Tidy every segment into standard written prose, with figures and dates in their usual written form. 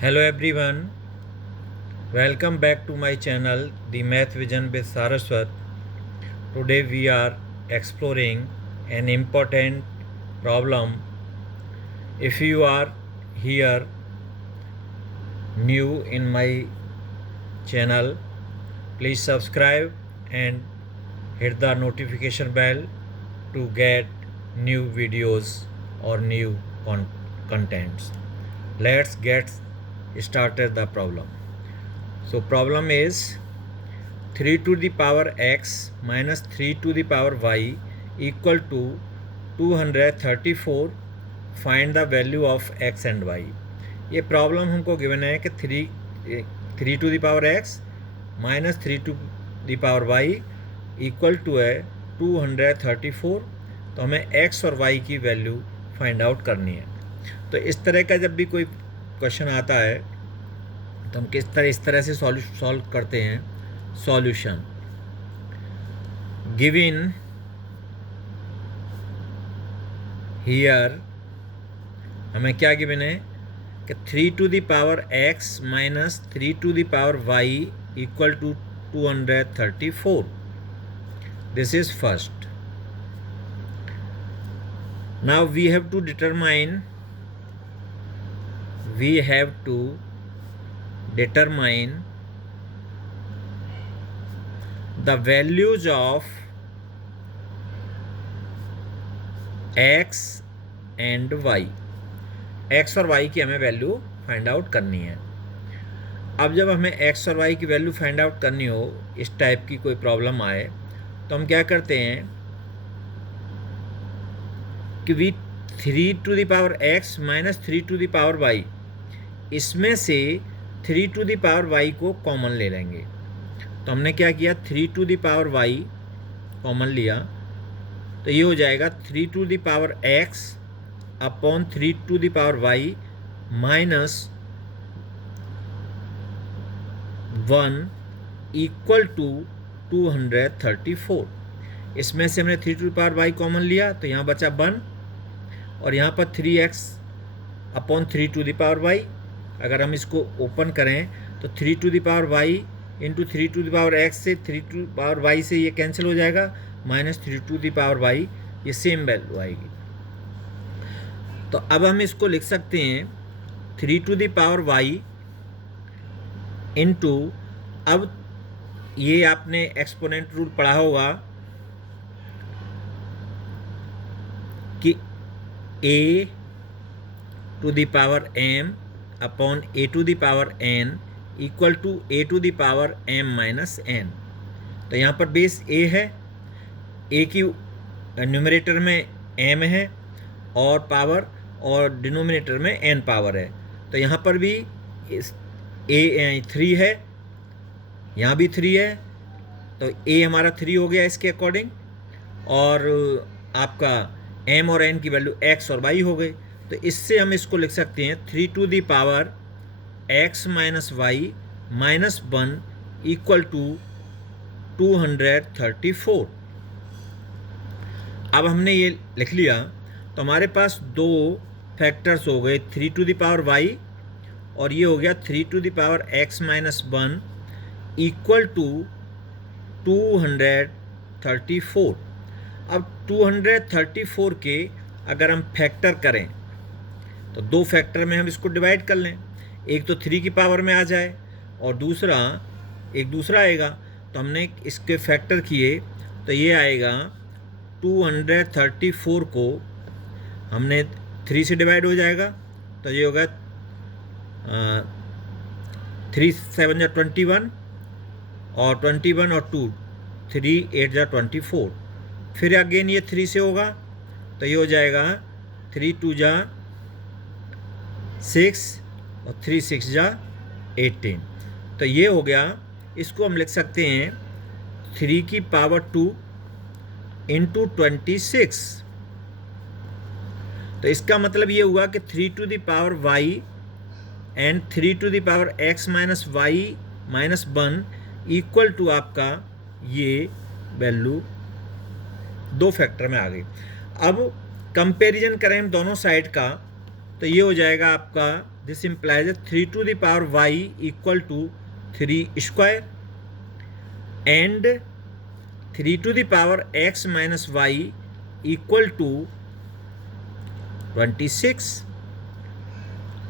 Hello everyone, welcome back to my channel The Math Vision with Saraswat. Today we are exploring an important problem. If you are here new in my channel, please subscribe and hit the notification bell to get new videos or new contents. Let's get started the problem. So problem is 3 to the power x minus 3 to the power y equal to 234. Find the value of x and y. ये problem हमको given है कि 3 to the power x minus 3 to the power y equal to है 234. तो हमें x और y की value find out करनी है. तो इस तरह का जब भी कोई क्वेश्चन आता है तो हम इस तरह से सॉल्व करते हैं. सॉल्यूशन गिवन हियर हमें क्या गिवन है कि 3 to the power x minus 3 to the power y equal to 234. This is first. Now we have to determine the values of x and y. x और y की हमें value find out करनी है. अब जब हमें x और y की वैल्यू फाइंड आउट करनी हो, इस टाइप की कोई प्रॉब्लम आए, तो हम क्या करते हैं कि we 3 to the power x minus 3 to the power y, इसमें से 3 टू द पावर y को कॉमन ले लेंगे. तो हमने क्या किया, 3 to the power y common लिया, तो ये हो जाएगा 3 to the power x upon 3 to the power y minus 1 equal to 234. इसमें से हमने 3 to the power y common लिया, तो यहाँ बचा 1 और यहाँ पर 3x upon 3 to the power y. अगर हम इसको ओपन करें तो 3 to the power y into 3 to the power x से 3 टू द पावर y से ये कैंसिल हो जाएगा, minus 3 to the power y, ये सेम वैल्यू आएगी. तो अब हम इसको लिख सकते हैं 3 to the power y into, अब ये आपने एक्सपोनेंट रूल पढ़ा होगा कि a to the power m upon a to the power n equal to a to the power m minus n. तो यहाँ पर बेस a है, a की न्यूमरेटर में m है और पावर, और डिनोमिनेटर में n पावर है. तो यहाँ पर भी a 3 है, यहाँ भी 3 है, तो a हमारा 3 हो गया इसके अकॉर्डिंग, और आपका m और n की वैल्यू x और y हो गई. तो इससे हम इसको लिख सकते हैं 3 to the power x minus Y minus 1 equal to 234. अब हमने ये लिख लिया, तो हमारे पास दो फैक्टर्स हो गए, 3 टू द पावर y और ये हो गया 3 to the power x minus 1 equal to 234. अब 234 के अगर हम फैक्टर करें तो दो फैक्टर में हम इसको डिवाइड कर लें, एक तो 3 की पावर में आ जाए और दूसरा आएगा. तो हमने इसके फैक्टर किए तो ये आएगा 234 को हमने 3 से डिवाइड हो जाएगा, तो ये होगा 3 7 जा 21 और 21 और 2 3 8 जा 24. फिर अगेन ये 3 से होगा, तो ये हो जाएगा 3 2 जा 6 और 3 6 जा 18. तो ये हो गया. इसको हम लिख सकते हैं 3 की पावर 2 इंटू 26. तो इसका मतलब ये हुआ कि 3 to the power y and 3 to the power x minus Y minus 1 equal to आपका ये वैल्यू दो फैक्टर में आ गई. अब कंपैरिजन करें हम दोनों साइड का, तो ये हो जाएगा आपका, this implies 3 to the power Y equal to 3 square and 3 to the power x minus Y equal to 26।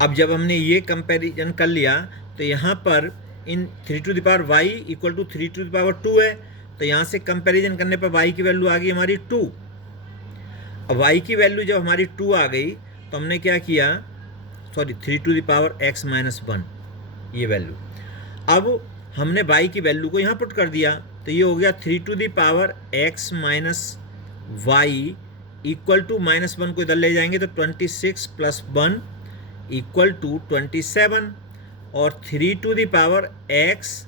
अब जब हमने ये कंपैरिजन कर लिया तो यहाँ पर इन 3 to the power Y equal to 3 to the power 2 है, तो यहाँ से कंपैरिजन करने पर वाई की वैल्यू आ गई हमारी 2। अब वाई की वैल्यू जब हमारी 2 आ गई तो हमने क्या किया, 3 to the power x minus 1 ये वैल्यू, अब हमने वाई की वैल्यू को यहाँ पुट कर दिया, तो ये हो गया 3 to the power x minus Y equal to -1 को इधर ले जाएंगे तो 26 प्लस 1 इक्वल टू 27 और 3 टू द पावर एक्स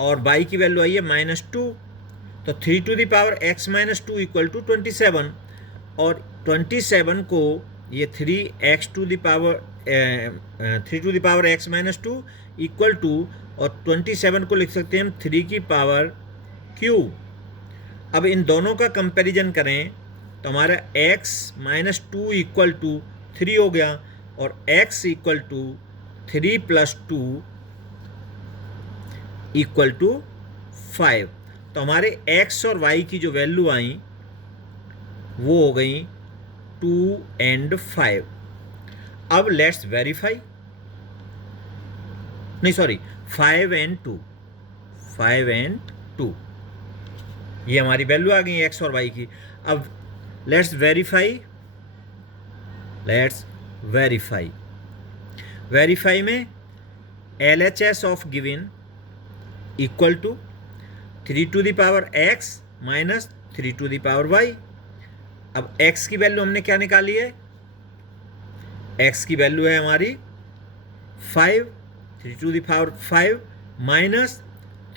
और वाई की वैल्यू आई है -2, तो 3 to the power x minus 2 equal to 27 और 27 को ये 3 to the power x minus 2 equal to और 27 को लिख सकते हैं हम 3 की पावर क्यू। अब इन दोनों का कंपैरिजन करें तो हमारा x माइनस 2 इक्वल टू 3 हो गया और x equal to 3 plus 2 equal to 5। तो हमारे x और y की जो वैल्यू आई वो हो गई 2 and 5। अब लेट्स वेरीफाई, नहीं सॉरी 5 and 2, 5 and 2 ये हमारी वैल्यू आ गई x और y की। अब लेट्स वेरीफाई में LHS of given equal to 3 to the power x minus 3 to the power y। अब x की वैल्यू हमने क्या निकाली है, x की वैल्यू है हमारी 5, 3 to the power 5 minus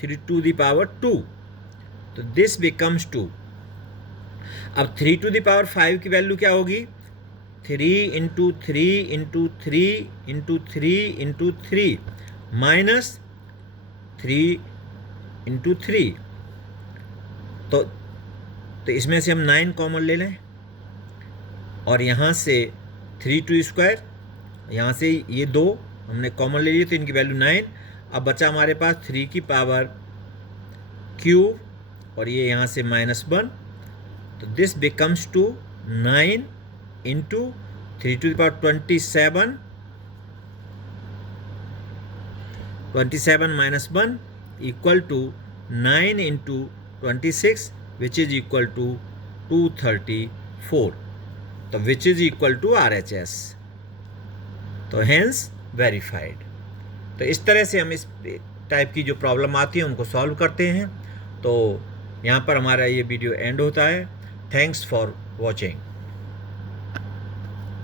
3 to the power 2, तो दिस बिकम्स 2। अब 3 टू द पावर 5 की वैल्यू क्या होगी, 3 into 3 into 3 into 3 into 3 minus 3 into 3, तो इसमें से हम 9 कॉमन ले लें और यहाँ से 3 टू स्क्वायर, यहाँ से ये 2 हमने कॉमन ले लिए तो इनकी वैल्यू 9। अब बचा हमारे पास 3 की पावर क्यूब और ये यहाँ से -1, तो this becomes to 9 into 3 to the power 27 minus 1 equal to 9 into 26 which is equal to 234, तो which is equal to RHS, तो हेंस वेरीफाइड। तो इस तरह से हम इस टाइप की जो प्रॉब्लम आती है उनको सॉल्व करते हैं। तो यहाँ पर हमारा ये वीडियो एंड होता है। Thanks for watching.